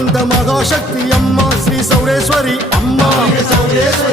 అనంత మహాశక్తి అమ్మ శ్రీ సౌరేశ్వరి అమ్మ. సౌరేశ్వరి